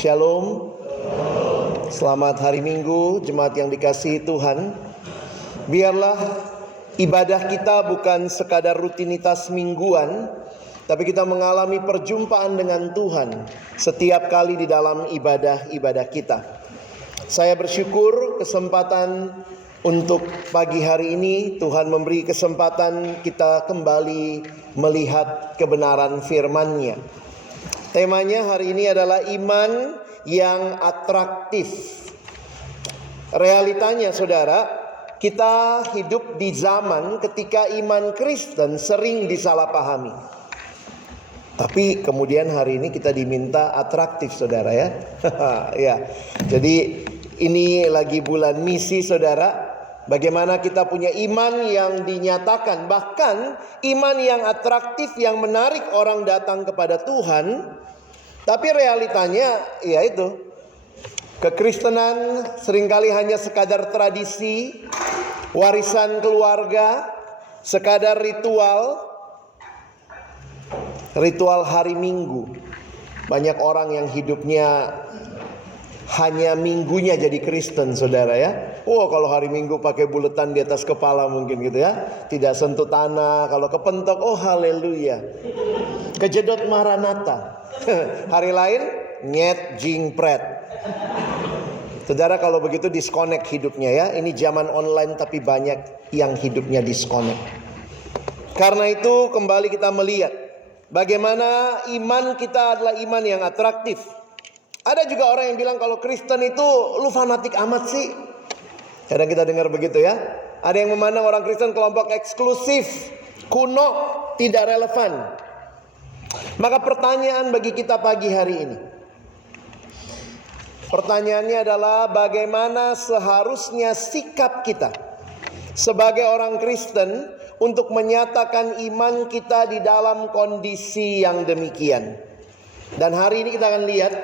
Shalom. Selamat hari Minggu, jemaat yang dikasihi Tuhan. Biarlah ibadah kita bukan sekadar rutinitas mingguan, tapi kita mengalami perjumpaan dengan Tuhan setiap kali di dalam ibadah-ibadah kita. Saya bersyukur kesempatan untuk pagi hari ini Tuhan memberi kesempatan kita kembali melihat kebenaran firman-Nya. Temanya hari ini adalah iman yang atraktif. Realitanya saudara, kita hidup di zaman ketika iman Kristen sering disalahpahami. Tapi kemudian hari ini kita diminta atraktif saudara ya. Ya. Jadi ini lagi bulan misi saudara. Bagaimana kita punya iman yang dinyatakan, bahkan iman yang atraktif yang menarik orang datang kepada Tuhan. Tapi realitanya yaitu kekristenan seringkali hanya sekadar tradisi, warisan keluarga, sekadar ritual hari Minggu. Banyak orang yang hidupnya hanya minggunya jadi Kristen saudara ya. Kalau hari Minggu pakai buletan di atas kepala mungkin gitu ya. Tidak sentuh tanah. Kalau kepentok, haleluya. Kejedot Maranatha. Hari lain nyet jingpret. Saudara kalau begitu disconnect hidupnya ya. Ini zaman online tapi banyak yang hidupnya disconnect. Karena itu kembali kita melihat bagaimana iman kita adalah iman yang atraktif. Ada juga orang yang bilang kalau Kristen itu lu fanatik amat sih. Kadang kita dengar begitu ya. Ada yang memandang orang Kristen kelompok eksklusif, kuno, tidak relevan. Maka pertanyaan bagi kita pagi hari ini, pertanyaannya adalah bagaimana seharusnya sikap kita sebagai orang Kristen untuk menyatakan iman kita di dalam kondisi yang demikian. Dan hari ini kita akan lihat,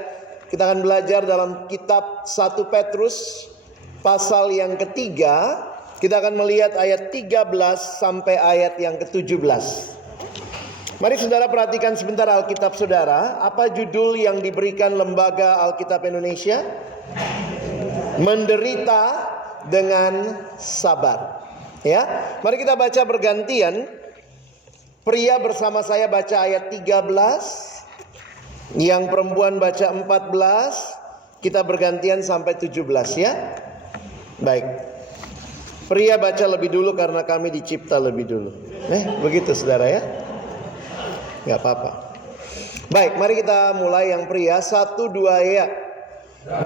kita akan belajar dalam kitab 1 Petrus pasal yang ketiga. Kita akan melihat ayat 13 sampai ayat yang ke-17. Mari saudara perhatikan sebentar Alkitab saudara. Apa judul yang diberikan Lembaga Alkitab Indonesia? Menderita dengan sabar. Ya, mari kita baca bergantian. Pria bersama saya baca ayat 13. Yang perempuan baca 14. Kita bergantian sampai 17 ya. Baik. Pria baca lebih dulu karena kami dicipta lebih dulu. Begitu saudara ya. Gak apa-apa. Baik, mari kita mulai yang pria. 1, 2 ya.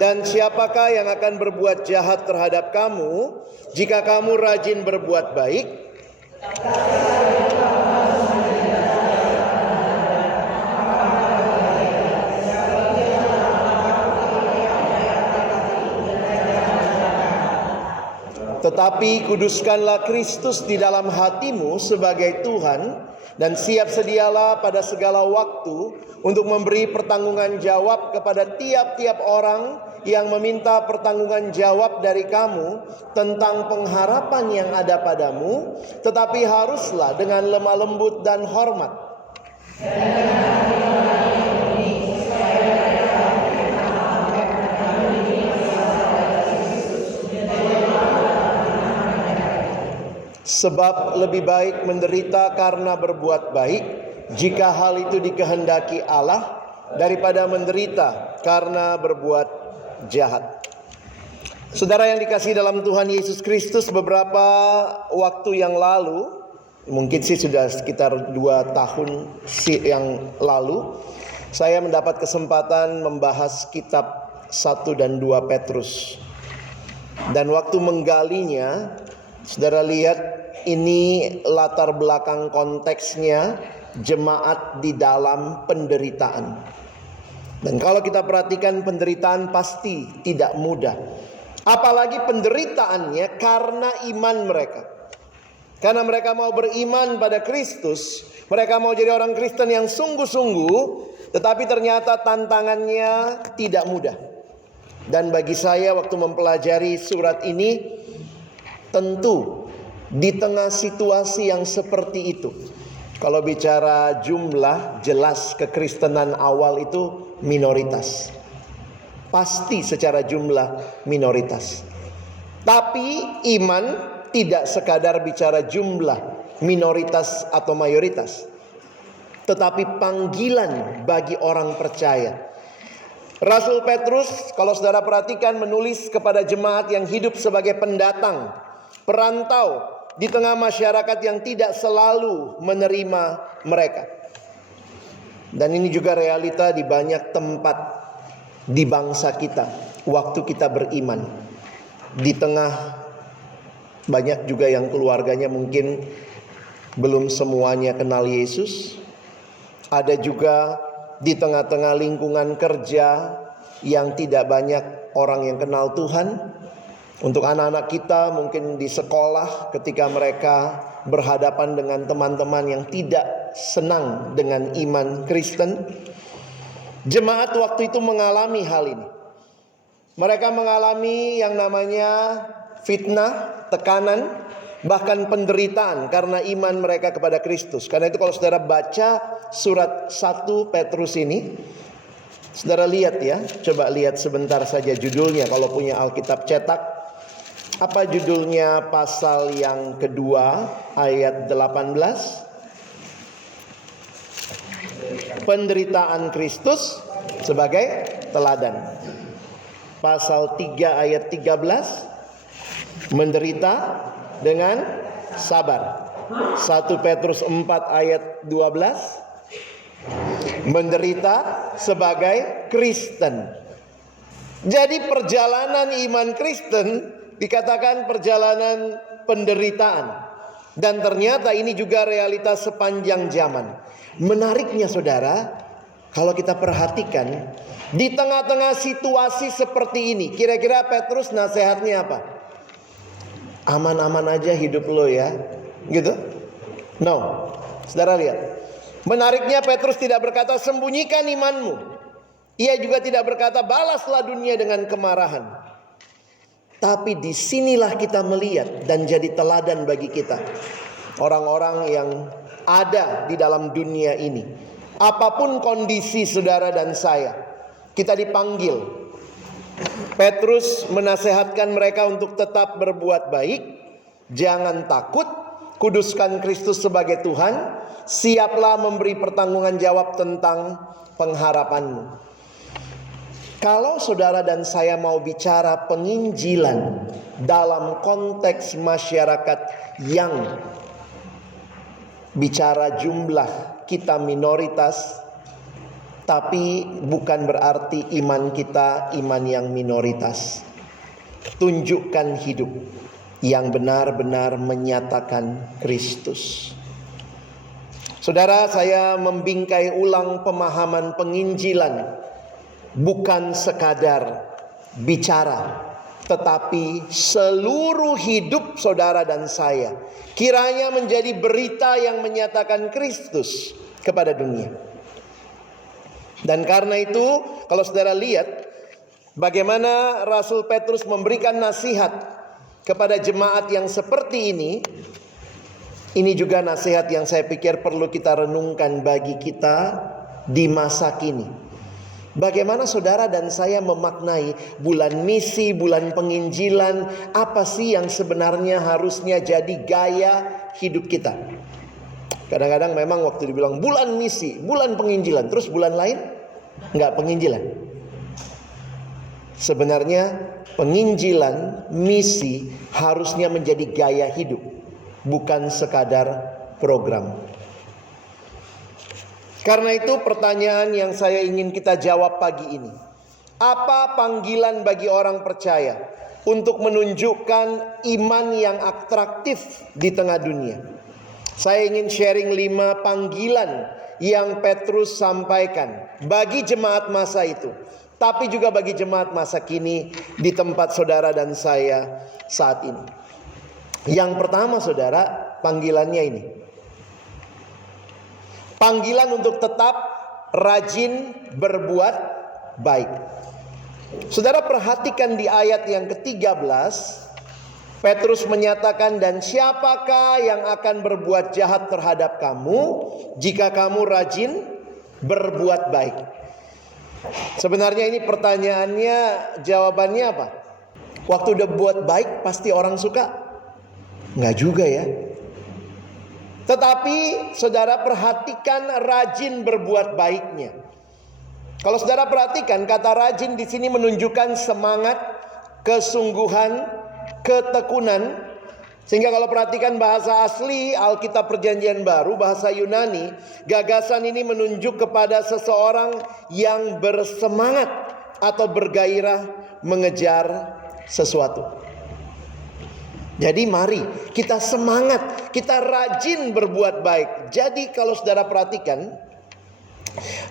Dan siapakah yang akan berbuat jahat terhadap kamu jika kamu rajin berbuat baik? Tetapi kuduskanlah Kristus di dalam hatimu sebagai Tuhan, dan siap sedialah pada segala waktu untuk memberi pertanggungan jawab kepada tiap-tiap orang yang meminta pertanggungan jawab dari kamu tentang pengharapan yang ada padamu, tetapi haruslah dengan lemah lembut dan hormat. Sebab lebih baik menderita karena berbuat baik, jika hal itu dikehendaki Allah, daripada menderita karena berbuat jahat. Saudara yang dikasihi dalam Tuhan Yesus Kristus, beberapa waktu yang lalu, mungkin sih sudah sekitar 2 tahun yang lalu, saya mendapat kesempatan membahas kitab 1 dan 2 Petrus. Dan waktu menggalinya, saudara lihat ini latar belakang konteksnya jemaat di dalam penderitaan. Dan kalau kita perhatikan penderitaan pasti tidak mudah. Apalagi penderitaannya karena iman mereka. Karena mereka mau beriman pada Kristus. Mereka mau jadi orang Kristen yang sungguh-sungguh. Tetapi ternyata tantangannya tidak mudah. Dan bagi saya waktu mempelajari surat ini, tentu di tengah situasi yang seperti itu, kalau bicara jumlah, jelas kekristenan awal itu minoritas. pasti secara jumlah minoritas. Tapi iman tidak sekadar bicara jumlah minoritas atau mayoritas, tetapi panggilan bagi orang percaya. Rasul Petrus, kalau saudara perhatikan, menulis kepada jemaat yang hidup sebagai pendatang, perantau di tengah masyarakat yang tidak selalu menerima mereka. Dan ini juga realita di banyak tempat di bangsa kita waktu kita beriman. Di tengah banyak juga yang keluarganya mungkin belum semuanya kenal Yesus. Ada juga di tengah-tengah lingkungan kerja yang tidak banyak orang yang kenal Tuhan. Untuk anak-anak kita mungkin di sekolah ketika mereka berhadapan dengan teman-teman yang tidak senang dengan iman Kristen. Jemaat waktu itu mengalami hal ini. Mereka mengalami yang namanya fitnah, tekanan, bahkan penderitaan karena iman mereka kepada Kristus. Karena itu kalau saudara baca surat 1 Petrus ini, saudara lihat ya, coba lihat sebentar saja judulnya kalau punya Alkitab cetak. Apa judulnya pasal yang kedua ayat 18? Penderitaan Kristus sebagai teladan. Pasal 3 ayat 13, menderita dengan sabar. 1 Petrus 4 ayat 12, menderita sebagai Kristen. Jadi perjalanan iman Kristen dikatakan perjalanan penderitaan. Dan ternyata ini juga realitas sepanjang zaman. Menariknya saudara, kalau kita perhatikan, di tengah-tengah situasi seperti ini, kira-kira Petrus nasihatnya apa? Aman-aman aja hidup lo ya, gitu? No, saudara lihat. Menariknya Petrus tidak berkata sembunyikan imanmu. Ia juga tidak berkata balaslah dunia dengan kemarahan. Tapi disinilah kita melihat dan jadi teladan bagi kita. Orang-orang yang ada di dalam dunia ini. Apapun kondisi saudara dan saya, kita dipanggil. Petrus menasehatkan mereka untuk tetap berbuat baik. Jangan takut. Kuduskan Kristus sebagai Tuhan. Siaplah memberi pertanggungan jawab tentang pengharapanmu. Kalau saudara dan saya mau bicara penginjilan dalam konteks masyarakat yang bicara jumlah kita minoritas, tapi bukan berarti iman kita iman yang minoritas. Tunjukkan hidup yang benar-benar menyatakan Kristus. Saudara, saya membingkai ulang pemahaman penginjilan. Bukan sekadar bicara, tetapi seluruh hidup saudara dan saya kiranya menjadi berita yang menyatakan Kristus kepada dunia. Dan karena itu, kalau saudara lihat bagaimana Rasul Petrus memberikan nasihat kepada jemaat yang seperti ini juga nasihat yang saya pikir perlu kita renungkan bagi kita di masa kini. Bagaimana saudara dan saya memaknai bulan misi, bulan penginjilan, apa sih yang sebenarnya harusnya jadi gaya hidup kita? Kadang-kadang memang waktu dibilang bulan misi, bulan penginjilan, terus bulan lain nggak penginjilan. Sebenarnya penginjilan, misi harusnya menjadi gaya hidup, bukan sekadar program. Karena itu pertanyaan yang saya ingin kita jawab pagi ini. Apa panggilan bagi orang percaya untuk menunjukkan iman yang atraktif di tengah dunia? Saya ingin sharing 5 panggilan yang Petrus sampaikan bagi jemaat masa itu, tapi juga bagi jemaat masa kini di tempat saudara dan saya saat ini. Yang pertama saudara, panggilannya ini. Panggilan untuk tetap rajin berbuat baik. Saudara perhatikan di ayat yang ke-13, Petrus menyatakan, dan siapakah yang akan berbuat jahat terhadap kamu jika kamu rajin berbuat baik. Sebenarnya ini pertanyaannya, jawabannya apa? Waktu udah buat baik pasti orang suka? Enggak juga ya. Tetapi saudara perhatikan rajin berbuat baiknya. Kalau saudara perhatikan, kata rajin di sini menunjukkan semangat, kesungguhan, ketekunan. Sehingga kalau perhatikan bahasa asli Alkitab Perjanjian Baru, bahasa Yunani, gagasan ini menunjuk kepada seseorang yang bersemangat atau bergairah mengejar sesuatu. Jadi mari kita semangat, kita rajin berbuat baik. Jadi kalau saudara perhatikan,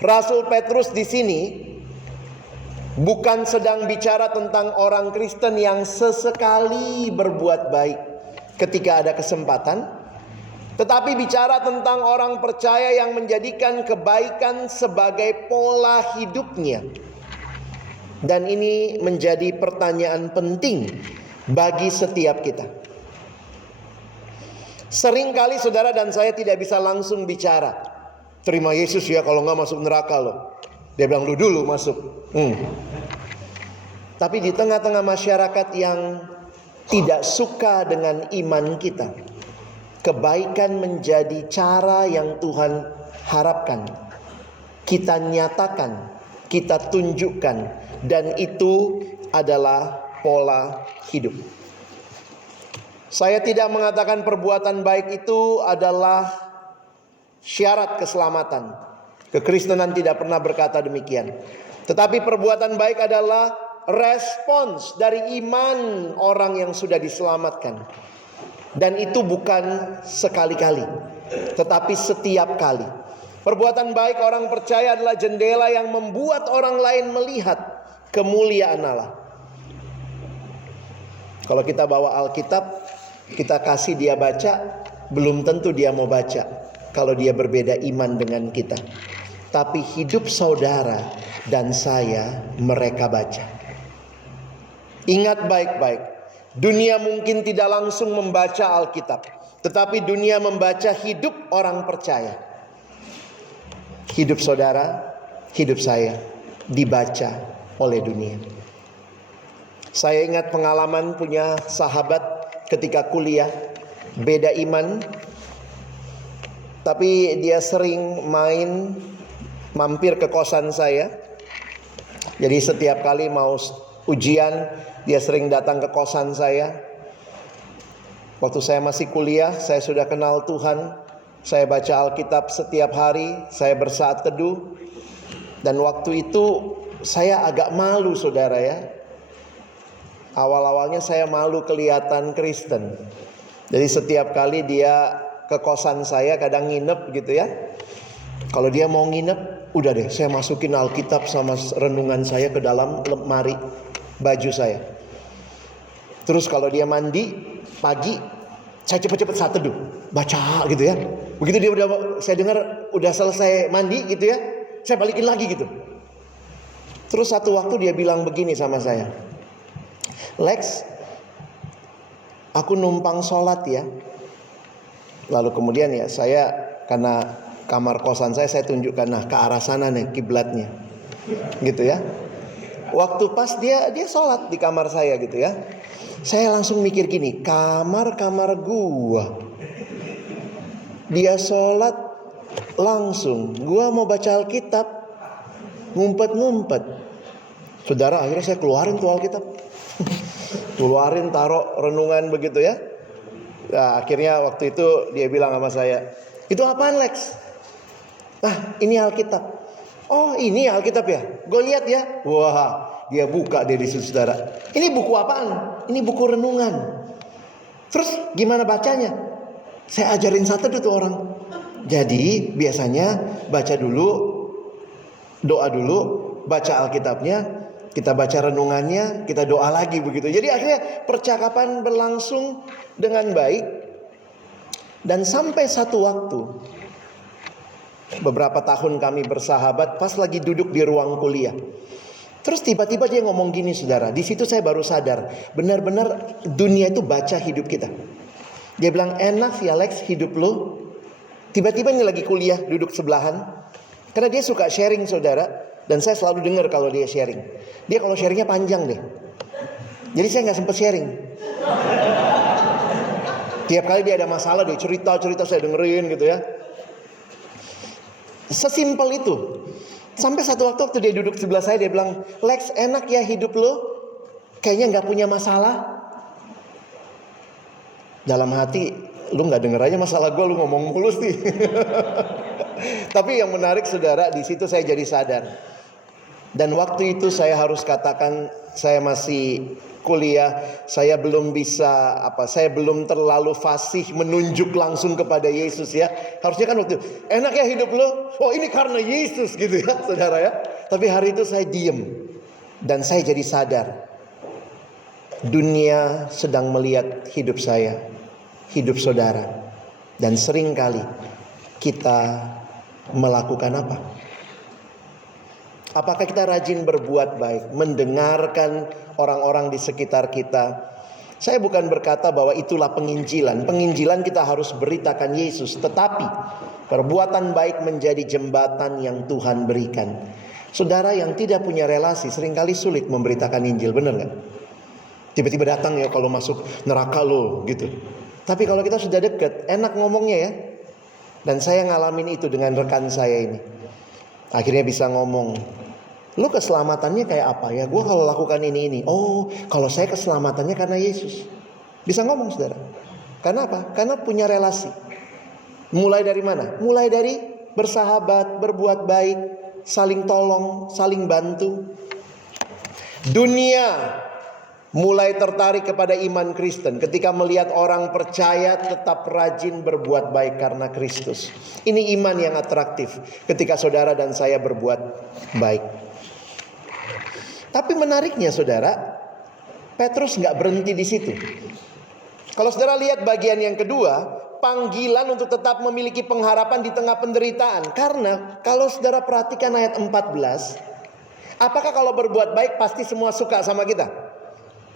Rasul Petrus di sini bukan sedang bicara tentang orang Kristen yang sesekali berbuat baik ketika ada kesempatan, tetapi bicara tentang orang percaya yang menjadikan kebaikan sebagai pola hidupnya. Dan ini menjadi pertanyaan penting bagi setiap kita. Seringkali saudara dan saya tidak bisa langsung bicara, terima Yesus ya, kalau nggak masuk neraka loh. Dia bilang lu dulu masuk. Tapi di tengah-tengah masyarakat yang tidak suka dengan iman kita, kebaikan menjadi cara yang Tuhan harapkan kita nyatakan, kita tunjukkan, dan itu adalah pola hidup. Saya tidak mengatakan perbuatan baik itu adalah syarat keselamatan. Kekristenan tidak pernah berkata demikian. Tetapi perbuatan baik adalah respons dari iman orang yang sudah diselamatkan. Dan itu bukan sekali-kali, tetapi setiap kali. Perbuatan baik orang percaya adalah jendela yang membuat orang lain melihat kemuliaan Allah. Kalau kita bawa Alkitab, kita kasih dia baca, belum tentu dia mau baca kalau dia berbeda iman dengan kita. Tapi hidup saudara dan saya, mereka baca. Ingat baik-baik, dunia mungkin tidak langsung membaca Alkitab, tetapi dunia membaca hidup orang percaya. Hidup saudara, hidup saya dibaca oleh dunia. Saya ingat pengalaman punya sahabat ketika kuliah, beda iman, tapi dia sering mampir ke kosan saya. Jadi setiap kali mau ujian, dia sering datang ke kosan saya. Waktu saya masih kuliah, saya sudah kenal Tuhan. Saya baca Alkitab setiap hari, saya bersaat teduh. Dan waktu itu saya agak malu saudara ya. Awal-awalnya saya malu kelihatan Kristen. Jadi setiap kali dia ke kosan saya, kadang nginep gitu ya. Kalau dia mau nginep, udah deh saya masukin Alkitab sama renungan saya ke dalam lemari baju saya. Terus kalau dia mandi pagi, saya cepet-cepet saat teduh, baca gitu ya. Begitu dia saya dengar udah selesai mandi gitu ya, saya balikin lagi gitu. Terus satu waktu dia bilang begini sama saya, Lex, aku numpang sholat ya. Lalu kemudian ya saya, karena kamar kosan saya tunjukkan, nah ke arah sana nih kiblatnya, gitu ya. Waktu pas dia sholat di kamar saya gitu ya, saya langsung mikir gini, kamar gua, dia sholat langsung, gua mau baca Alkitab, ngumpet. Saudara, akhirnya saya keluarin tuh Alkitab. Keluarin, taruh renungan begitu ya. Nah, akhirnya waktu itu dia bilang sama saya, itu apaan Lex? Nah ini Alkitab. Oh ini Alkitab ya, gue lihat ya. Wah, dia buka dari situ saudara. Ini buku apaan? Ini buku renungan. Terus gimana bacanya? Saya ajarin satu tuh orang. Jadi biasanya baca dulu, doa dulu, baca Alkitabnya, kita baca renungannya, kita doa lagi begitu. Jadi akhirnya percakapan berlangsung dengan baik. Dan sampai satu waktu, beberapa tahun kami bersahabat, pas lagi duduk di ruang kuliah. Terus tiba-tiba dia ngomong gini saudara. Di situ saya baru sadar, benar-benar dunia itu baca hidup kita. Dia bilang, enak ya Lex hidup lo. Tiba-tiba ini lagi kuliah, duduk sebelahan. Karena dia suka sharing saudara. Dan saya selalu dengar kalau dia sharing. Dia kalau sharingnya panjang deh. Jadi saya nggak sempet sharing. Tiap kali dia ada masalah, dia cerita saya dengerin gitu ya. Sesimpel itu. Sampai satu waktu dia duduk sebelah saya, dia bilang, Lex, enak ya hidup lo, kayaknya nggak punya masalah. Dalam hati, lu nggak denger aja masalah gue, lu ngomong mulus nih. Tapi yang menarik saudara, di situ saya jadi sadar. Dan waktu itu saya harus katakan, saya masih kuliah, saya belum bisa saya belum terlalu fasih menunjuk langsung kepada Yesus ya. Harusnya kan waktu itu, enak ya hidup lo, oh ini karena Yesus gitu ya saudara ya. Tapi hari itu saya diem dan saya jadi sadar, dunia sedang melihat hidup saya, hidup saudara, dan seringkali kita melakukan apa? Apakah kita rajin berbuat baik, mendengarkan orang-orang di sekitar kita? Saya bukan berkata bahwa itulah penginjilan. Penginjilan kita harus beritakan Yesus. Tetapi perbuatan baik menjadi jembatan yang Tuhan berikan. Saudara yang tidak punya relasi seringkali sulit memberitakan Injil, benar gak? Tiba-tiba datang ya kalau masuk neraka lo gitu. Tapi kalau kita sudah dekat, enak ngomongnya ya. Dan saya ngalamin itu dengan rekan saya ini. Akhirnya bisa ngomong, lu keselamatannya kayak apa ya? Gue kalau lakukan ini. Oh, kalau saya keselamatannya karena Yesus. Bisa ngomong saudara. Karena apa? Karena punya relasi. Mulai dari mana? Mulai dari bersahabat, berbuat baik, saling tolong, saling bantu. Dunia mulai tertarik kepada iman Kristen ketika melihat orang percaya tetap rajin berbuat baik karena Kristus. Ini iman yang atraktif ketika saudara dan saya berbuat baik. Tapi menariknya saudara, Petrus gak berhenti di situ. Kalau saudara lihat bagian yang kedua, panggilan untuk tetap memiliki pengharapan di tengah penderitaan. Karena kalau saudara perhatikan ayat 14, apakah kalau berbuat baik pasti semua suka sama kita?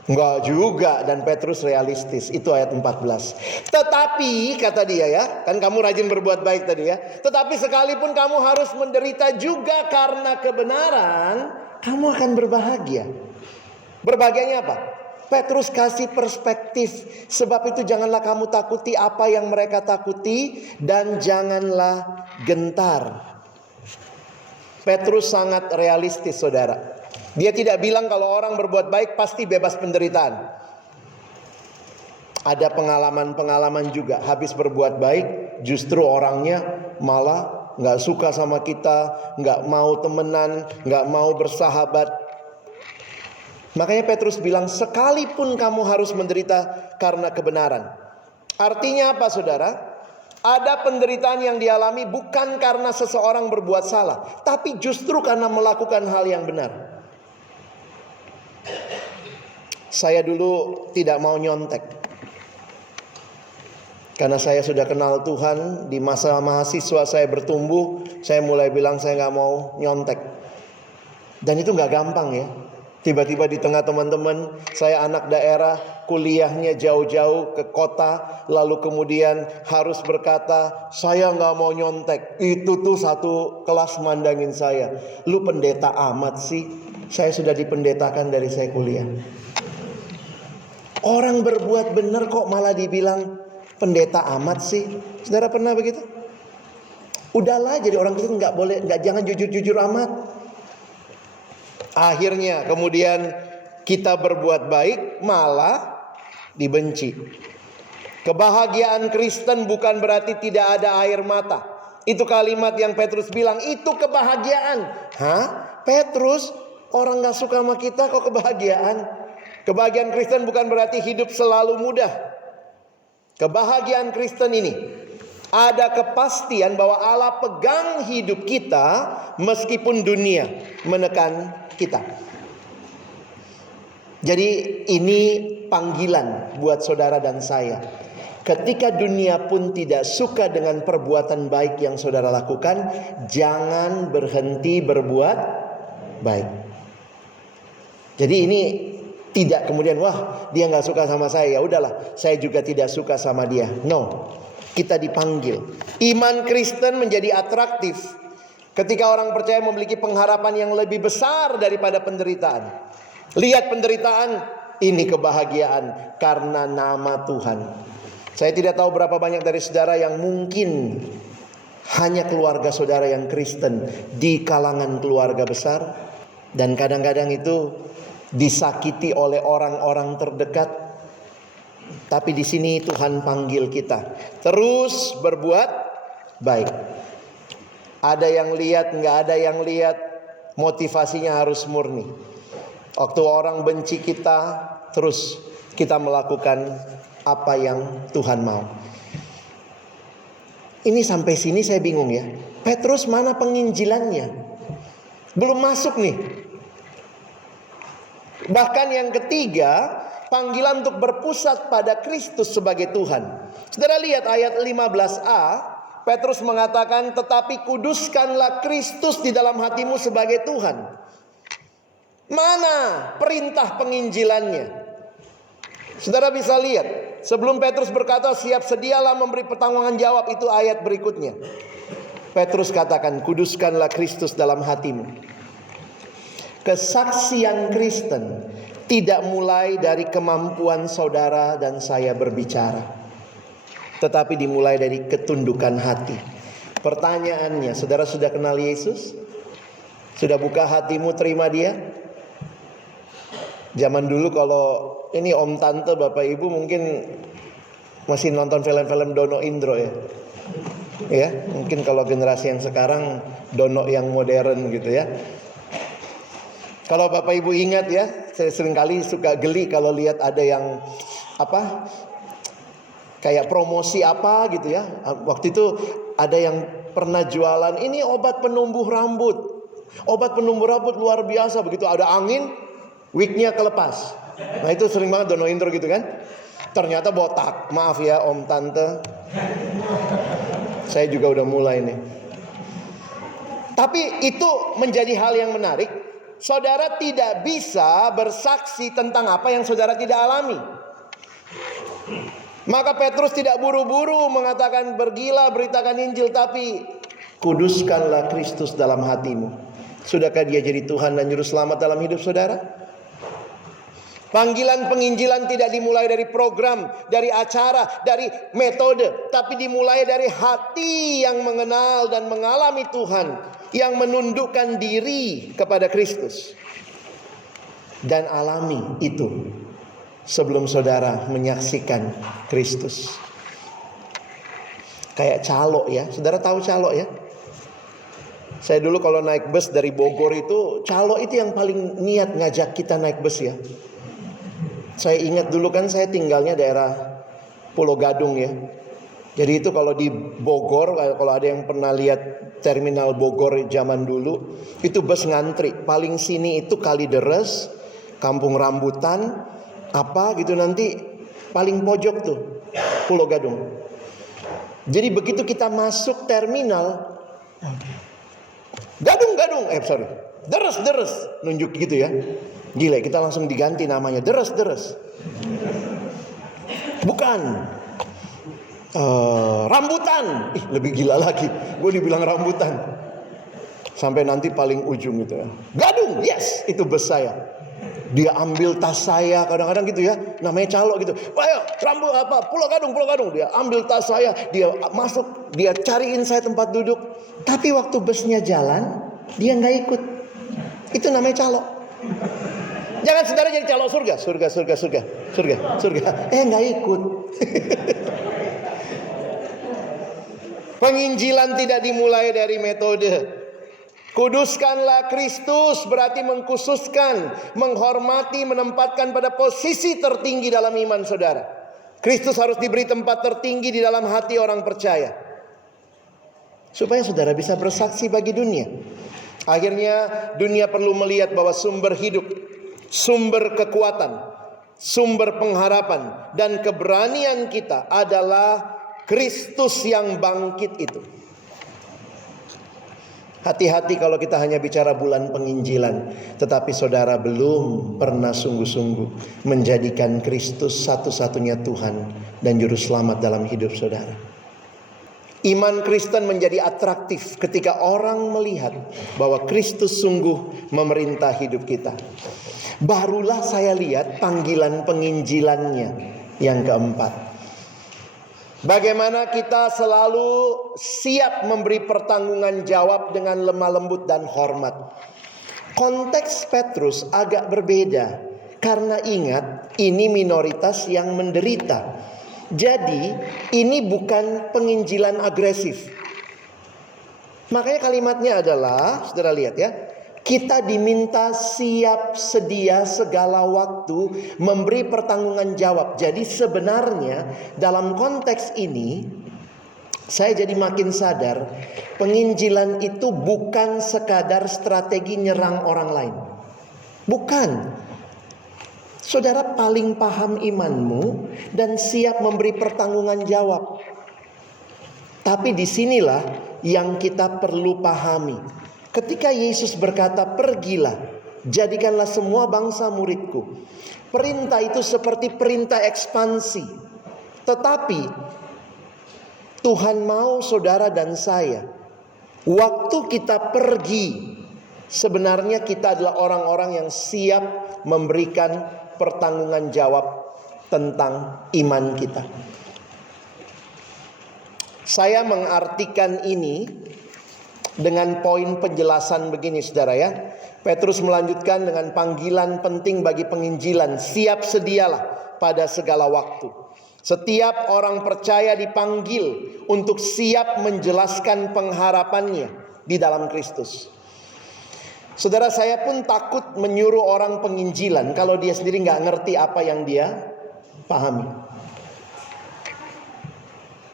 Enggak juga, dan Petrus realistis. Itu ayat 14. Tetapi kata dia ya, kan kamu rajin berbuat baik tadi ya. Tetapi sekalipun kamu harus menderita juga karena kebenaran, kamu akan berbahagia. Berbahagianya apa? Petrus kasih perspektif. Sebab itu janganlah kamu takuti apa yang mereka takuti, dan janganlah gentar. Petrus sangat realistis saudara. Dia tidak bilang kalau orang berbuat baik pasti bebas penderitaan. Ada pengalaman-pengalaman juga. Habis berbuat baik justru orangnya malah gak suka sama kita, gak mau temenan, gak mau bersahabat. Makanya Petrus bilang sekalipun kamu harus menderita karena kebenaran. Artinya apa saudara? Ada penderitaan yang dialami bukan karena seseorang berbuat salah, tapi justru karena melakukan hal yang benar. Saya dulu tidak mau nyontek. Karena saya sudah kenal Tuhan, di masa mahasiswa saya bertumbuh, saya mulai bilang saya gak mau nyontek. Dan itu gak gampang ya. Tiba-tiba di tengah teman-teman, saya anak daerah, kuliahnya jauh-jauh ke kota, lalu kemudian harus berkata, saya gak mau nyontek. Itu tuh satu kelas mandangin saya. Lu pendeta amat sih. Saya sudah dipendetakan dari saya kuliah. Orang berbuat benar kok malah dibilang pendeta amat sih. Saudara pernah begitu? Udahlah jadi orang Kristen nggak boleh, jangan jujur-jujur amat. Akhirnya kemudian kita berbuat baik malah dibenci. Kebahagiaan Kristen bukan berarti tidak ada air mata. Itu kalimat yang Petrus bilang, itu kebahagiaan. Hah? Petrus, orang gak suka sama kita kok kebahagiaan? Kebahagiaan Kristen bukan berarti hidup selalu mudah. Kebahagiaan Kristen ini ada kepastian bahwa Allah pegang hidup kita meskipun dunia menekan kita. Jadi ini panggilan buat saudara dan saya. Ketika dunia pun tidak suka dengan perbuatan baik yang saudara lakukan, jangan berhenti berbuat baik. Jadi ini tidak kemudian wah dia nggak suka sama saya, ya udahlah saya juga tidak suka sama dia. No, kita dipanggil. Iman Kristen menjadi atraktif Ketika orang percaya memiliki pengharapan yang lebih besar daripada penderitaan. Lihat penderitaan, ini kebahagiaan karena nama Tuhan. Saya tidak tahu berapa banyak dari saudara yang mungkin hanya keluarga saudara yang Kristen di kalangan keluarga besar. Dan kadang-kadang itu disakiti oleh orang-orang terdekat. Tapi di sini Tuhan panggil kita terus berbuat baik. Ada yang lihat, nggak ada yang lihat, motivasinya harus murni. Waktu orang benci kita, terus kita melakukan apa yang Tuhan mau. Ini sampai sini saya bingung ya. Petrus mana penginjilannya? Belum masuk nih. Bahkan yang ketiga, panggilan untuk berpusat pada Kristus sebagai Tuhan. Saudara lihat ayat 15a. Petrus mengatakan, tetapi kuduskanlah Kristus di dalam hatimu sebagai Tuhan. Mana perintah penginjilannya? Saudara bisa lihat, sebelum Petrus berkata, siap sedialah memberi pertanggungan jawab, itu ayat berikutnya. Petrus katakan, kuduskanlah Kristus dalam hatimu. Kesaksian Kristen tidak mulai dari kemampuan saudara dan saya berbicara, tetapi dimulai dari ketundukan hati. Pertanyaannya, saudara sudah kenal Yesus? Sudah buka hatimu terima Dia? Zaman dulu kalau ini om tante bapak ibu mungkin masih nonton film-film Dono Indro ya. Ya, mungkin kalau generasi yang sekarang Dono yang modern gitu ya. Kalau bapak ibu ingat ya, saya seringkali suka geli kalau lihat ada yang kayak promosi apa gitu ya. Waktu itu ada yang pernah jualan, ini obat penumbuh rambut. Obat penumbuh rambut luar biasa. Begitu ada angin, wignya kelepas. Nah itu sering banget Dono Indro gitu kan. Ternyata botak. Maaf ya om tante, saya juga udah mulai nih. Tapi itu menjadi hal yang menarik. Saudara tidak bisa bersaksi tentang apa yang saudara tidak alami. Maka Petrus tidak buru-buru mengatakan pergilah beritakan Injil, tapi kuduskanlah Kristus dalam hatimu. Sudahkah Dia jadi Tuhan dan Juru Selamat dalam hidup saudara? Panggilan penginjilan tidak dimulai dari program, dari acara, dari metode, tapi dimulai dari hati yang mengenal dan mengalami Tuhan, yang menundukkan diri kepada Kristus. Dan alami itu sebelum saudara menyaksikan Kristus. Kayak calo ya. Saudara tahu calo ya? Saya dulu kalau naik bus dari Bogor itu, calo itu yang paling niat ngajak kita naik bus ya. Saya ingat dulu kan saya tinggalnya daerah Pulau Gadung ya. Jadi itu kalau di Bogor, kalau ada yang pernah lihat terminal Bogor zaman dulu, itu bus ngantri. Paling sini itu Kalideres, Kampung Rambutan, apa gitu, nanti paling pojok tuh Pulau Gadung. Jadi begitu kita masuk terminal, deres nunjuk gitu ya. Gila, kita langsung diganti namanya, deres. Bukan rambutan. Lebih gila lagi, gue dibilang rambutan. Sampai nanti paling ujung gitu ya, Gadung, yes, itu bus saya. Dia ambil tas saya, kadang-kadang gitu ya, namanya calo gitu. Ayo, Pulau Gadung. Dia ambil tas saya, dia masuk, dia cariin saya tempat duduk. Tapi waktu busnya jalan, dia nggak ikut. Itu namanya calo. Jangan saudara jadi calo surga. Nggak ikut. Penginjilan tidak dimulai dari metode. Kuduskanlah Kristus berarti mengkhususkan, menghormati, menempatkan pada posisi tertinggi dalam iman saudara. Kristus harus diberi tempat tertinggi di dalam hati orang percaya, supaya saudara bisa bersaksi bagi dunia. Akhirnya dunia perlu melihat bahwa sumber hidup, sumber kekuatan, sumber pengharapan dan keberanian kita adalah Kristus yang bangkit itu. Hati-hati kalau kita hanya bicara bulan penginjilan, tetapi saudara belum pernah sungguh-sungguh menjadikan Kristus satu-satunya Tuhan dan Juru Selamat dalam hidup saudara. Iman Kristen menjadi atraktif ketika orang melihat bahwa Kristus sungguh memerintah hidup kita. Barulah saya lihat panggilan penginjilannya yang keempat. Bagaimana kita selalu siap memberi pertanggungan jawab dengan lemah lembut dan hormat. Konteks Petrus agak berbeda, karena ingat, ini minoritas yang menderita. Jadi ini bukan penginjilan agresif. Makanya kalimatnya adalah, saudara lihat ya, kita diminta siap sedia segala waktu memberi pertanggungan jawab. Jadi sebenarnya dalam konteks ini saya jadi makin sadar, penginjilan itu bukan sekadar strategi nyerang orang lain. Bukan. Saudara paling paham imanmu dan siap memberi pertanggungan jawab. Tapi disinilah yang kita perlu pahami. Ketika Yesus berkata, pergilah, jadikanlah semua bangsa muridku. Perintah itu seperti perintah ekspansi. Tetapi Tuhan mau saudara dan saya, waktu kita pergi, sebenarnya kita adalah orang-orang yang siap memberikan pertanggungan jawab tentang iman kita. Saya mengartikan ini dengan poin penjelasan begini, saudara ya. Petrus melanjutkan dengan panggilan penting bagi penginjilan. Siap sedialah pada segala waktu. Setiap orang percaya dipanggil untuk siap menjelaskan pengharapannya di dalam Kristus. Saudara, saya pun takut menyuruh orang penginjilan kalau dia sendiri nggak ngerti apa yang dia pahami.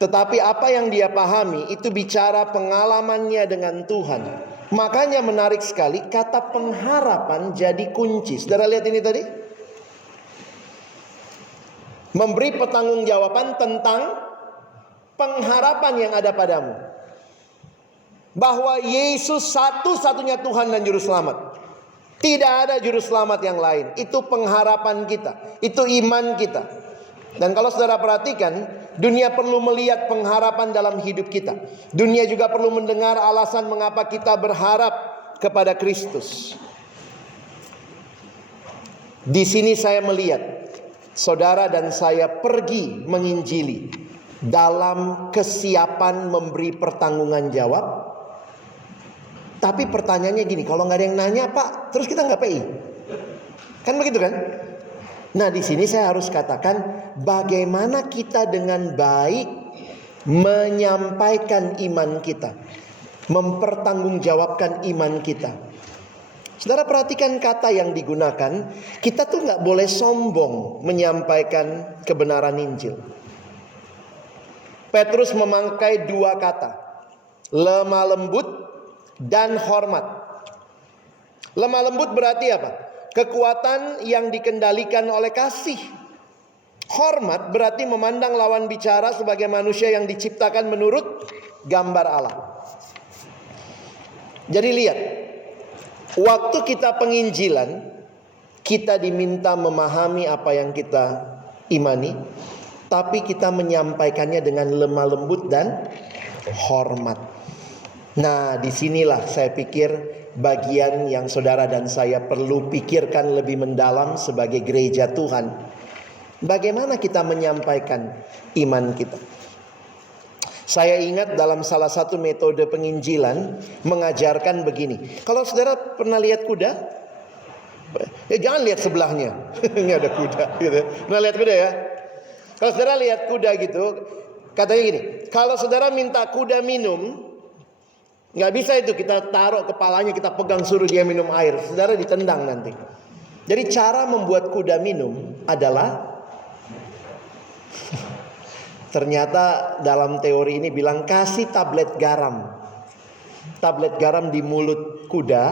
Tetapi apa yang dia pahami itu bicara pengalamannya dengan Tuhan. Makanya menarik sekali, kata pengharapan jadi kunci. Saudara lihat ini tadi, memberi pertanggungjawaban tentang pengharapan yang ada padamu. Bahwa Yesus satu-satunya Tuhan dan Juru Selamat. Tidak ada Juru Selamat yang lain. Itu pengharapan kita. Itu iman kita. Dan kalau saudara perhatikan, dunia perlu melihat pengharapan dalam hidup kita. Dunia juga perlu mendengar alasan mengapa kita berharap kepada Kristus. Di sini saya melihat saudara dan saya pergi menginjili dalam kesiapan memberi pertanggungan jawab. Tapi pertanyaannya gini, kalau nggak ada yang nanya Pak, terus kita nggak PI, kan begitu kan? Nah di sini saya harus katakan, bagaimana kita dengan baik menyampaikan iman kita, mempertanggungjawabkan iman kita. Saudara perhatikan kata yang digunakan, kita tuh nggak boleh sombong menyampaikan kebenaran Injil. Petrus memakai dua kata, lemah lembut dan hormat. Lemah lembut berarti apa? Kekuatan yang dikendalikan oleh kasih. Hormat berarti memandang lawan bicara sebagai manusia yang diciptakan menurut gambar Allah. Jadi lihat, waktu kita penginjilan, kita diminta memahami apa yang kita imani, tapi kita menyampaikannya dengan lemah lembut dan hormat. Nah, disinilah saya pikir bagian yang saudara dan saya perlu pikirkan lebih mendalam sebagai gereja Tuhan. Bagaimana kita menyampaikan iman kita? Saya ingat dalam salah satu metode penginjilan mengajarkan begini. Kalau saudara pernah lihat kuda, ya jangan lihat sebelahnya. Ini ada kuda gitu. Pernah lihat kuda ya? Kalau saudara lihat kuda gitu, katanya gini, kalau saudara minta kuda minum, nggak bisa itu kita taruh kepalanya, kita pegang suruh dia minum air. Saudara ditendang nanti. Jadi cara membuat kuda minum adalah, ternyata dalam teori ini bilang kasih tablet garam. Tablet garam di mulut kuda,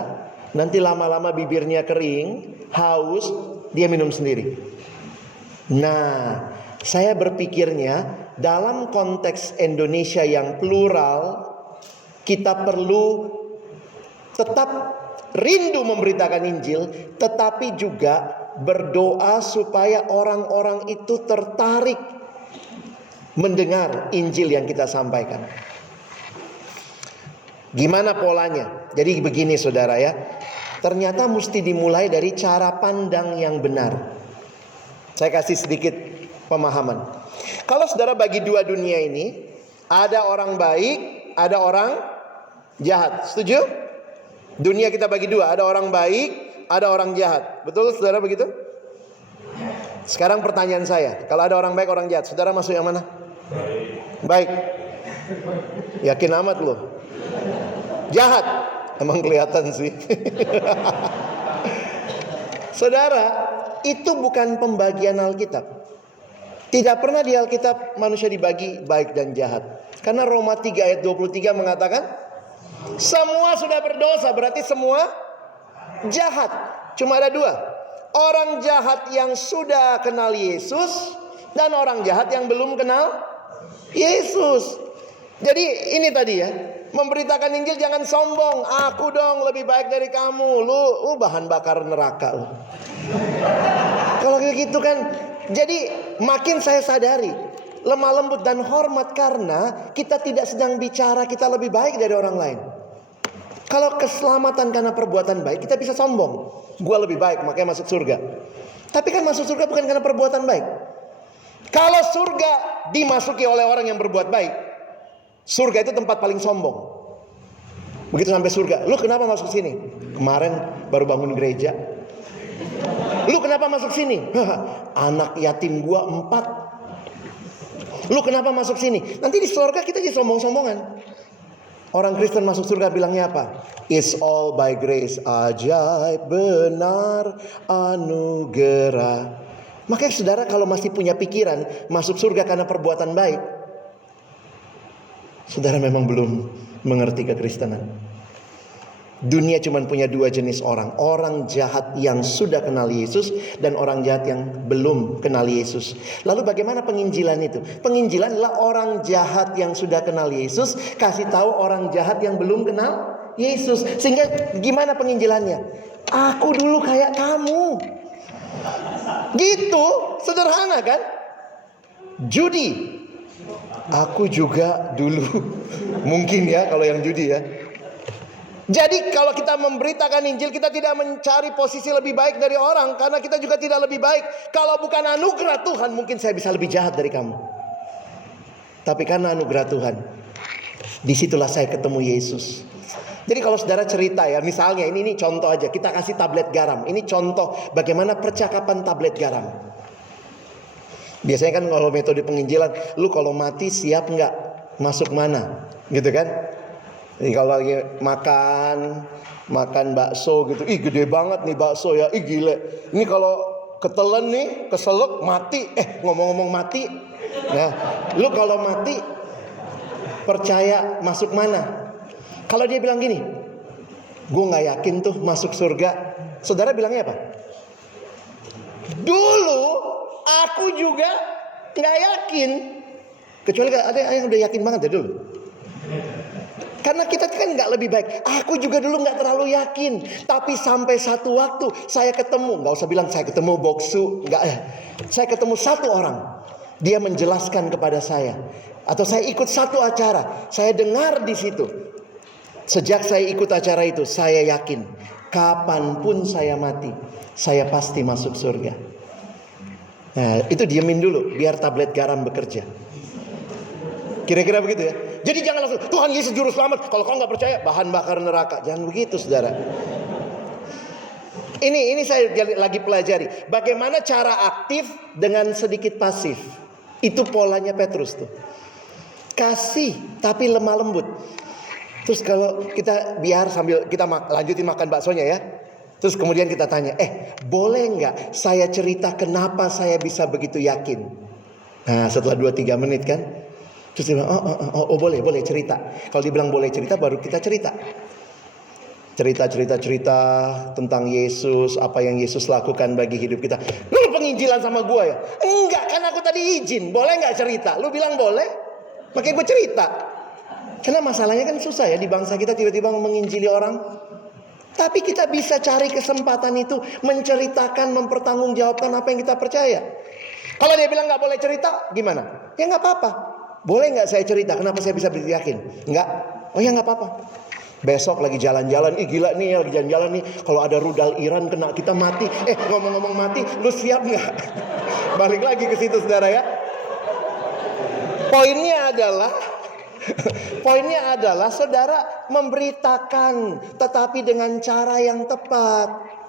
nanti lama-lama bibirnya kering, haus, dia minum sendiri. Nah, saya berpikirnya dalam konteks Indonesia yang plural, kita perlu tetap rindu memberitakan Injil, tetapi juga berdoa supaya orang-orang itu tertarik mendengar Injil yang kita sampaikan. Gimana polanya? Jadi begini saudara ya. Ternyata mesti dimulai dari cara pandang yang benar. Saya kasih sedikit pemahaman. Kalau saudara bagi dua dunia ini, ada orang baik, ada orang jahat. Setuju? Dunia kita bagi dua, ada orang baik, ada orang jahat. Betul saudara begitu? Sekarang pertanyaan saya, kalau ada orang baik, orang jahat, saudara masuk yang mana? Baik. Yakin amat loh. Jahat. Emang kelihatan sih. Saudara, itu bukan pembagian Alkitab. Tidak pernah di Alkitab manusia dibagi baik dan jahat. Karena Roma 3 ayat 23 mengatakan, semua sudah berdosa, berarti semua jahat. Cuma ada dua. Orang jahat yang sudah kenal Yesus dan orang jahat yang belum kenal Yesus. Jadi ini tadi ya, memberitakan Injil jangan sombong. Aku dong lebih baik dari kamu. Lu bahan bakar neraka lu. Kalau kayak gitu kan. Jadi makin saya sadari lemah lembut dan hormat karena kita tidak sedang bicara kita lebih baik dari orang lain. Kalau keselamatan karena perbuatan baik, kita bisa sombong. Gua lebih baik, makanya masuk surga. Tapi kan masuk surga bukan karena perbuatan baik. Kalau surga dimasuki oleh orang yang berbuat baik, surga itu tempat paling sombong. Begitu sampai surga, lu kenapa masuk sini? Kemarin baru bangun gereja. Lu kenapa masuk sini? Anak yatim gua 4. Lu kenapa masuk sini? Nanti di surga kita jadi sombong-sombongan. Orang Kristen masuk surga bilangnya apa? It's all by grace. Ajaib, benar, anugerah. Makanya saudara kalau masih punya pikiran masuk surga karena perbuatan baik, saudara memang belum mengerti kekristenan. Dunia cuma punya dua jenis orang. Orang jahat yang sudah kenal Yesus dan orang jahat yang belum kenal Yesus. Lalu bagaimana penginjilan itu? Penginjilan adalah orang jahat yang sudah kenal Yesus kasih tahu orang jahat yang belum kenal Yesus. Sehingga gimana penginjilannya? Aku dulu kayak kamu. Gitu, sederhana kan? Judi. Aku juga dulu. Mungkin ya kalau yang judi ya. Jadi kalau kita memberitakan Injil, kita tidak mencari posisi lebih baik dari orang, karena kita juga tidak lebih baik. Kalau bukan anugerah Tuhan, mungkin saya bisa lebih jahat dari kamu. Tapi karena anugerah Tuhan, disitulah saya ketemu Yesus. Jadi kalau saudara cerita ya, misalnya ini contoh aja, kita kasih tablet garam. Ini contoh bagaimana percakapan tablet garam. Biasanya kan kalau metode penginjilan, lu kalau mati siap nggak? Masuk mana? Gitu kan? Ini kalau lagi makan bakso gitu, ih gede banget nih bakso ya, ih gile. Ini kalau ketelen nih, keselak mati. Ngomong-ngomong mati, nah, lu kalau mati percaya masuk mana? Kalau dia bilang gini, gue nggak yakin tuh masuk surga, saudara bilangnya apa? Dulu aku juga nggak yakin, kecuali ada yang udah yakin banget ya dulu. Karena kita kan nggak lebih baik. Aku juga dulu nggak terlalu yakin. Tapi sampai satu waktu saya ketemu. Nggak usah bilang saya ketemu boksu. Nggak ya. Saya ketemu satu orang. Dia menjelaskan kepada saya. Atau saya ikut satu acara. Saya dengar di situ. Sejak saya ikut acara itu, saya yakin. Kapanpun saya mati, saya pasti masuk surga. Nah, itu diemin dulu. Biar tablet garam bekerja. Kira-kira begitu ya. Jadi jangan langsung Tuhan Yesus juru selamat. Kalau kau nggak percaya bahan bakar neraka. Jangan begitu saudara. Ini saya lagi pelajari. Bagaimana cara aktif dengan sedikit pasif. Itu polanya Petrus tuh. Kasih tapi lemah lembut. Terus kalau kita biar sambil kita lanjutin makan baksonya ya. Terus kemudian kita tanya, boleh nggak saya cerita kenapa saya bisa begitu yakin? Nah setelah 2-3 menit kan. Terus dia bilang, oh boleh cerita. Kalau dia bilang boleh cerita, baru kita cerita. Cerita tentang Yesus, apa yang Yesus lakukan bagi hidup kita. Lu penginjilan sama gue ya? Enggak, kan aku tadi izin. Boleh nggak cerita? Lu bilang boleh, makanya gue cerita. Karena masalahnya kan susah ya di bangsa kita tiba-tiba menginjili orang. Tapi kita bisa cari kesempatan itu menceritakan, mempertanggungjawabkan apa yang kita percaya. Kalau dia bilang nggak boleh cerita, gimana? Ya nggak apa-apa. Boleh nggak saya cerita kenapa saya bisa yakin? Enggak. Oh ya nggak apa-apa. Besok lagi jalan-jalan, gila nih ya, lagi jalan-jalan nih, kalau ada rudal Iran kena kita mati. Ngomong-ngomong mati, lu siap nggak? Balik lagi ke situ saudara ya. Poinnya adalah saudara memberitakan, tetapi dengan cara yang tepat.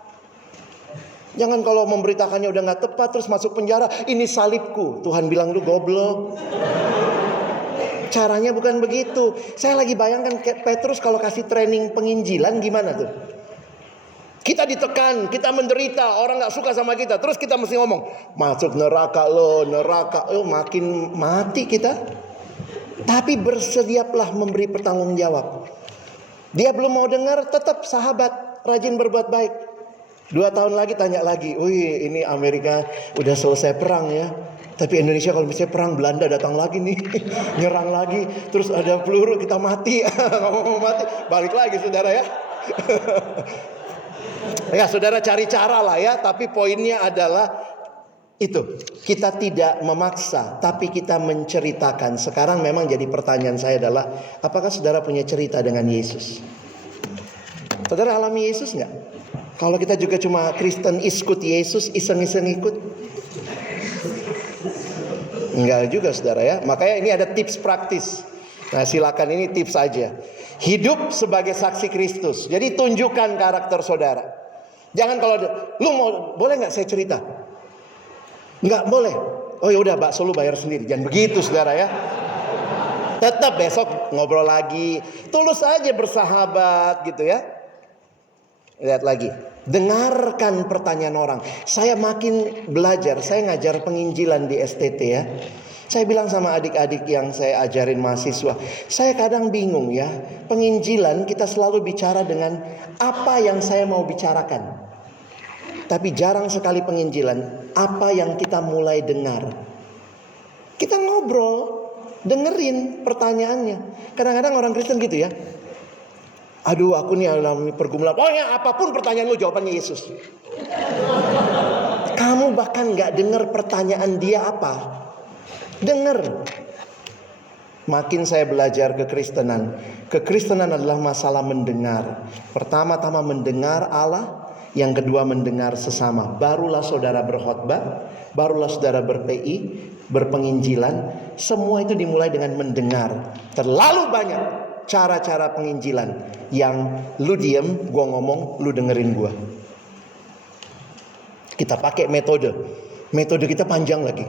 Jangan kalau memberitakannya udah nggak tepat terus masuk penjara, ini salibku. Tuhan bilang lu goblok. Caranya bukan begitu. Saya lagi bayangkan Petrus kalau kasih training penginjilan gimana tuh. Kita ditekan, kita menderita, orang gak suka sama kita. Terus kita mesti ngomong, masuk neraka lo, makin mati kita. Tapi bersedialah memberi pertanggung jawab. Dia belum mau dengar, tetap sahabat, rajin berbuat baik. 2 tahun lagi tanya lagi, wih ini Amerika udah selesai perang ya. Tapi Indonesia kalau misalnya perang, Belanda datang lagi nih, nyerang lagi, terus ada peluru kita mati, nggak mau mati, balik lagi saudara ya. Ya saudara cari cara lah ya, tapi poinnya adalah itu, kita tidak memaksa, tapi kita menceritakan. Sekarang memang jadi pertanyaan saya adalah, apakah saudara punya cerita dengan Yesus? Saudara alami Yesus nggak? Kalau kita juga cuma Kristen ikut Yesus, iseng-iseng ikut. Enggak juga saudara ya. Makanya ini ada tips praktis. Nah silakan, ini tips aja. Hidup sebagai saksi Kristus. Jadi tunjukkan karakter saudara. Jangan kalau lu boleh nggak saya cerita? Nggak boleh. Oh ya udah bakso lu bayar sendiri. Jangan begitu saudara ya. Tetap besok ngobrol lagi. Tulus aja bersahabat gitu ya. Lihat lagi. Dengarkan pertanyaan orang. Saya makin belajar. Saya ngajar penginjilan di STT ya. Saya bilang sama adik-adik yang saya ajarin mahasiswa, saya kadang bingung ya. Penginjilan kita selalu bicara dengan apa yang saya mau bicarakan. Tapi jarang sekali penginjilan apa yang kita mulai dengar. Kita ngobrol, dengerin pertanyaannya. Kadang-kadang orang Kristen gitu ya. Aduh aku nih alami pergumulan. Pokoknya apapun pertanyaan lu jawabannya Yesus. Kamu bahkan gak dengar pertanyaan dia apa. Dengar. Makin saya belajar kekristenan. Kekristenan adalah masalah mendengar. Pertama-tama mendengar Allah. Yang kedua mendengar sesama. Barulah saudara berkhotbah. Barulah saudara ber-PI, berpenginjilan. Semua itu dimulai dengan mendengar. Terlalu banyak cara-cara penginjilan yang lu diem, gua ngomong, lu dengerin gua. Kita pakai metode kita panjang lagi.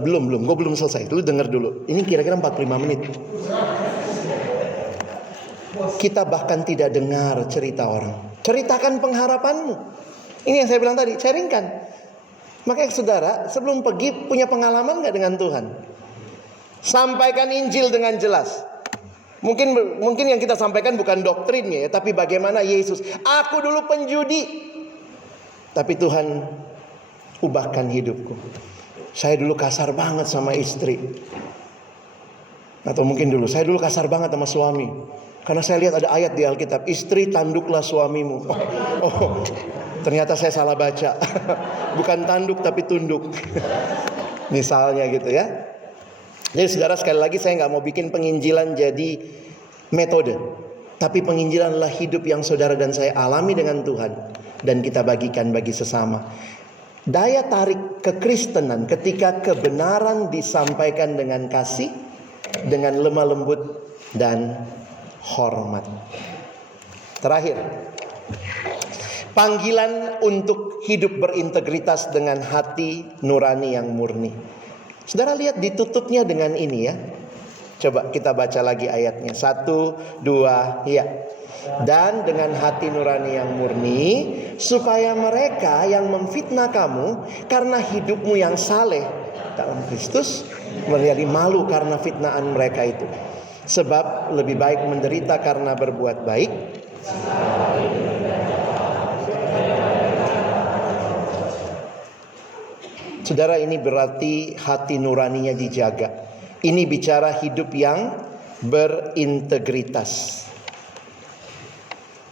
Belum, gua belum selesai. Lu denger dulu. Ini kira-kira 45 menit. Kita bahkan tidak dengar cerita orang. Ceritakan pengharapanmu. Ini yang saya bilang tadi, sharingkan. Makanya saudara, sebelum pergi punya pengalaman gak dengan Tuhan? Sampaikan Injil dengan jelas. Mungkin yang kita sampaikan bukan doktrinnya ya, tapi bagaimana Yesus. Aku dulu penjudi, tapi Tuhan ubahkan hidupku. Saya dulu kasar banget sama istri. Atau mungkin saya dulu kasar banget sama suami. Karena saya lihat ada ayat di Alkitab, istri tanduklah suamimu. Oh, ternyata saya salah baca. Bukan tanduk tapi tunduk. Misalnya gitu ya. Jadi saudara, sekali lagi saya gak mau bikin penginjilan jadi metode. Tapi penginjilan adalah hidup yang saudara dan saya alami dengan Tuhan. Dan kita bagikan bagi sesama. Daya tarik kekristenan ketika kebenaran disampaikan dengan kasih, dengan lemah lembut dan hormat. Terakhir, panggilan untuk hidup berintegritas dengan hati nurani yang murni. Saudara lihat ditutupnya dengan ini ya. Coba kita baca lagi ayatnya. 1, 2, ya. Dan dengan hati nurani yang murni, supaya mereka yang memfitnah kamu karena hidupmu yang saleh dalam Kristus menjadi malu karena fitnaan mereka itu. Sebab lebih baik menderita karena berbuat baik. Saudara, ini berarti hati nuraninya dijaga. Ini bicara hidup yang berintegritas.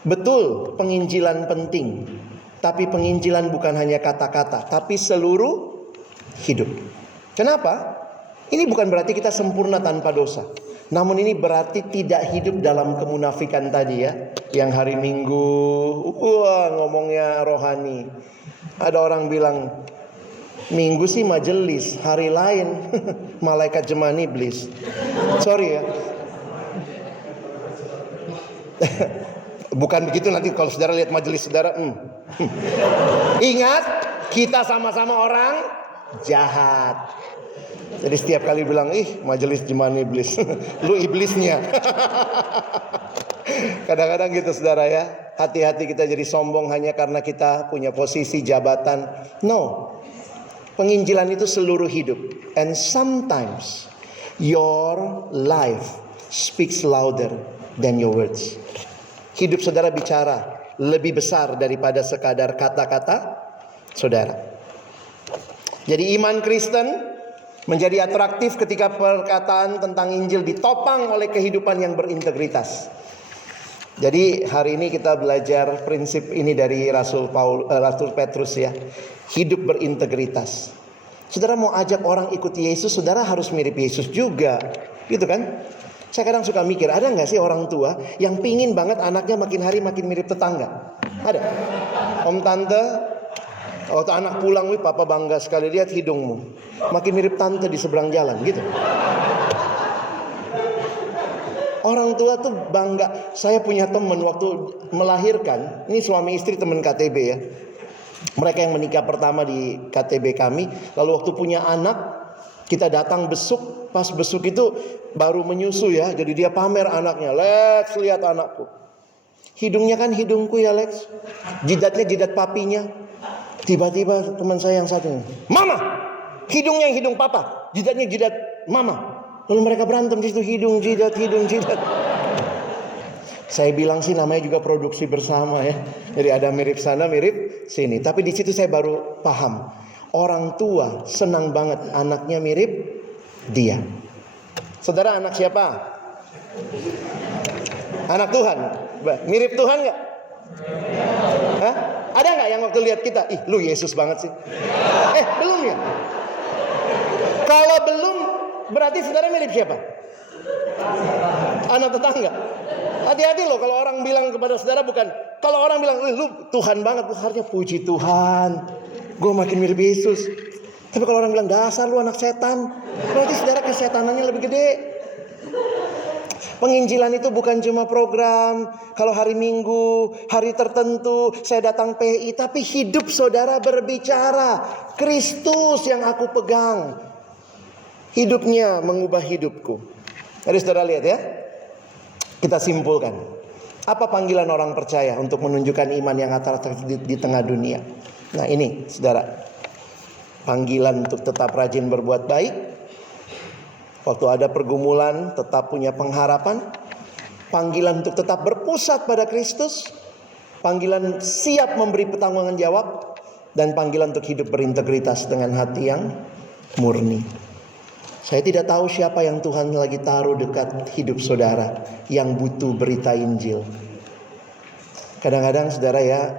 Betul, penginjilan penting. Tapi penginjilan bukan hanya kata-kata, tapi seluruh hidup. Kenapa? Ini bukan berarti kita sempurna tanpa dosa. Namun ini berarti tidak hidup dalam kemunafikan tadi ya. Yang hari Minggu, ngomongnya rohani. Ada orang bilang, Minggu sih majelis, hari lain malaikat jemaah iblis. Sorry ya. Bukan begitu, nanti kalau saudara lihat majelis saudara. Ingat, kita sama-sama orang jahat. Jadi setiap kali bilang, majelis jemaah iblis, lu iblisnya. Kadang-kadang gitu saudara ya. Hati-hati kita jadi sombong hanya karena kita punya posisi jabatan. No. Penginjilan itu seluruh hidup. And sometimes your life speaks louder than your words. Hidup saudara bicara lebih besar daripada sekadar kata-kata saudara. Jadi iman Kristen menjadi atraktif ketika perkataan tentang Injil ditopang oleh kehidupan yang berintegritas. Jadi hari ini kita belajar prinsip ini dari Rasul Petrus ya. Hidup berintegritas. Saudara mau ajak orang ikuti Yesus, saudara harus mirip Yesus juga. Gitu kan? Saya kadang suka mikir, ada gak sih orang tua yang pingin banget anaknya makin hari makin mirip tetangga? Ada? Om tante, waktu anak pulang, papa bangga sekali lihat hidungmu makin mirip tante di seberang jalan gitu. Orang tua tuh bangga. Saya punya teman waktu melahirkan, ini suami istri teman KTB ya. Mereka yang menikah pertama di KTB kami. Lalu waktu punya anak, kita datang besuk. Pas besuk itu baru menyusu ya. Jadi dia pamer anaknya. Lex, lihat anakku. Hidungnya kan hidungku ya Lex. Jidatnya jidat papinya. Tiba-tiba teman saya yang satu, Mama, hidungnya yang hidung papa, jidatnya jidat mama. Lalu mereka berantem di situ, hidung jidat. Saya bilang sih namanya juga produksi bersama ya. Jadi ada mirip sana mirip sini. Tapi di situ saya baru paham. Orang tua senang banget anaknya mirip dia. Saudara anak siapa? Anak Tuhan. Mirip Tuhan gak? Hah? Ada gak yang waktu lihat kita, lu Yesus banget sih? Belum ya? Kalau belum, berarti saudara mirip siapa? Anak tetangga. Hati-hati loh kalau orang bilang kepada saudara bukan. Kalau orang bilang, lu Tuhan banget, harusnya puji Tuhan, gue makin mirip Yesus. Tapi kalau orang bilang, dasar lu anak setan, berarti saudara kesetanannya lebih gede. Penginjilan itu bukan cuma program. Kalau hari Minggu, hari tertentu saya datang PI, tapi hidup saudara berbicara. Kristus yang aku pegang. Hidupnya mengubah hidupku. Jadi saudara lihat ya. Kita simpulkan. Apa panggilan orang percaya untuk menunjukkan iman yang atraktif di tengah dunia? Nah ini saudara. Panggilan untuk tetap rajin berbuat baik. Waktu ada pergumulan tetap punya pengharapan. Panggilan untuk tetap berpusat pada Kristus. Panggilan siap memberi pertanggungan jawab. Dan panggilan untuk hidup berintegritas dengan hati yang murni. Saya tidak tahu siapa yang Tuhan lagi taruh dekat hidup saudara yang butuh berita Injil. Kadang-kadang saudara ya,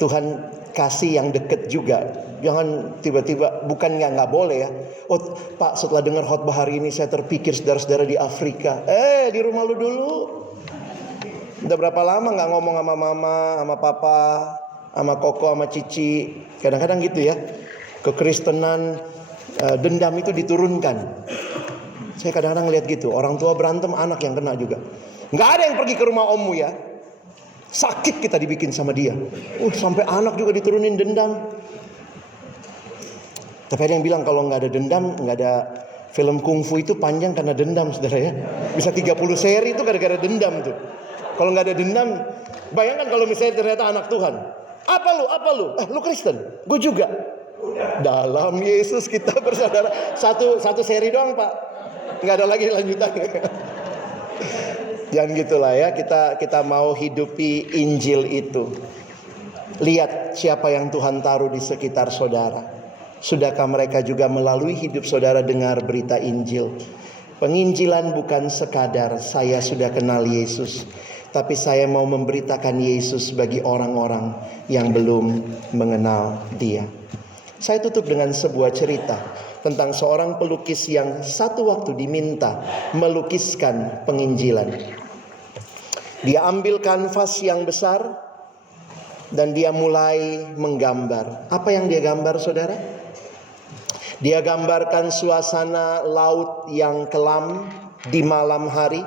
Tuhan kasih yang deket juga. Jangan tiba-tiba, bukan nggak boleh ya. Oh Pak, setelah dengar khotbah hari ini saya terpikir saudara-saudara di Afrika. Di rumah lu dulu. Udah berapa lama nggak ngomong sama mama, sama papa, sama koko, sama cici. Kadang-kadang gitu ya. Kekristenan, dendam itu diturunkan. Saya kadang-kadang lihat gitu. Orang tua berantem, anak yang kena juga. Nggak ada yang pergi ke rumah ommu ya. Sakit kita dibikin sama dia. Sampai anak juga diturunin dendam. Tapi ada yang bilang kalau nggak ada dendam, nggak ada film kungfu itu panjang karena dendam saudara ya. Bisa 30 seri itu gara-gara dendam tuh. Kalau nggak ada dendam, bayangkan kalau misalnya ternyata anak Tuhan. Apa lu? Lu Kristen? Gue juga. Dalam Yesus kita bersaudara. Satu seri doang Pak. Nggak ada lagi lanjutannya. Jangan gitulah ya. Kita mau hidupi Injil itu. Lihat siapa yang Tuhan taruh di sekitar saudara. Sudahkah mereka juga melalui hidup saudara dengar berita Injil? Penginjilan bukan sekadar saya sudah kenal Yesus, tapi saya mau memberitakan Yesus bagi orang-orang yang belum mengenal Dia. Saya tutup dengan sebuah cerita. tentang seorang pelukis yang satu waktu diminta melukiskan penginjilan. Dia ambil kanvas yang besar dan dia mulai menggambar. Apa yang dia gambar, saudara? Dia gambarkan suasana laut yang kelam di malam hari.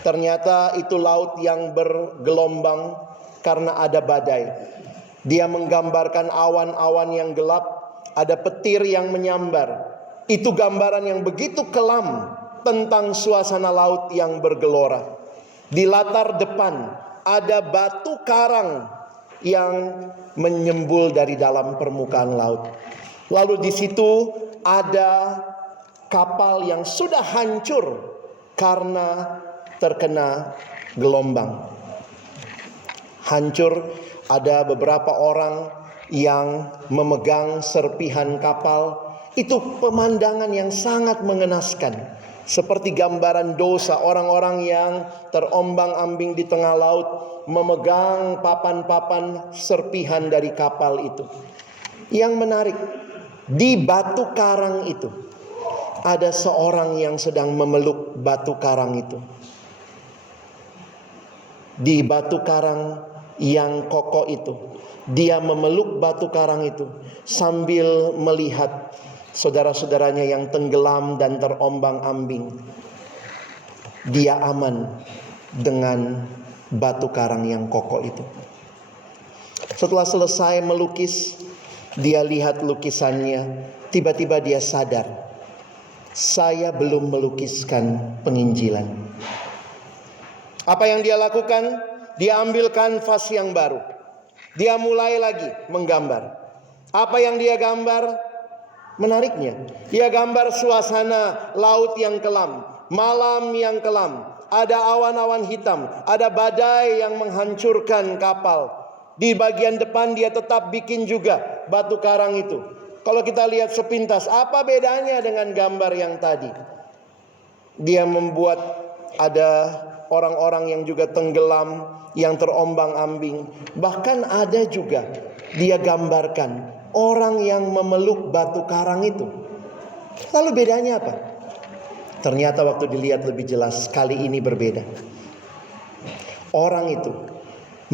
Ternyata itu laut yang bergelombang karena ada badai. Dia menggambarkan awan-awan yang gelap, ada petir yang menyambar. Itu gambaran yang begitu kelam tentang suasana laut yang bergelora. Di latar depan ada batu karang yang menyembul dari dalam permukaan laut. Lalu di situ ada kapal yang sudah hancur karena terkena gelombang. Hancur, ada beberapa orang yang memegang serpihan kapal. Itu pemandangan yang sangat mengenaskan. Seperti gambaran dosa orang-orang yang terombang-ambing di tengah laut, memegang papan-papan serpihan dari kapal itu. Yang menarik, di batu karang itu ada seorang yang sedang memeluk batu karang itu. Di batu karang yang kokoh itu, dia memeluk batu karang itu sambil melihat saudara-saudaranya yang tenggelam dan terombang-ambing. Dia aman dengan batu karang yang kokoh itu. Setelah selesai melukis, dia lihat lukisannya. Tiba-tiba dia sadar, saya belum melukiskan penginjilan. Apa yang dia lakukan? Dia ambil kanvas yang baru. Dia mulai lagi menggambar. Apa yang dia gambar? Menariknya, dia gambar suasana laut yang kelam, malam yang kelam. Ada awan-awan hitam, ada badai yang menghancurkan kapal. Di bagian depan dia tetap bikin juga batu karang itu. Kalau kita lihat sepintas, apa bedanya dengan gambar yang tadi? Dia membuat ada orang-orang yang juga tenggelam, yang terombang-ambing. Bahkan ada juga dia gambarkan orang yang memeluk batu karang itu. Lalu bedanya apa? Ternyata waktu dilihat lebih jelas, kali ini berbeda. Orang itu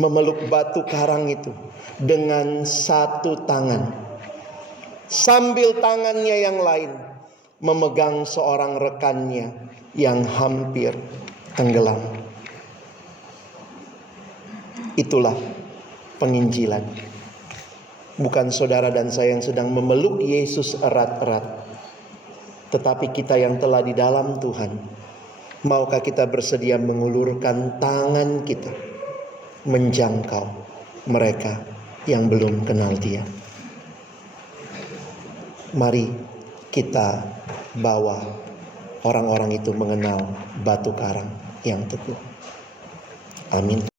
memeluk batu karang itu dengan satu tangan, sambil tangannya yang lain memegang seorang rekannya yang hampir tenggelam. Itulah penginjilan. Bukan saudara dan saya yang sedang memeluk Yesus erat-erat, tetapi kita yang telah di dalam Tuhan. Maukah kita bersedia mengulurkan tangan kita menjangkau mereka yang belum kenal Dia? Mari kita bawa orang-orang itu mengenal batu karang yang teguh. Amin.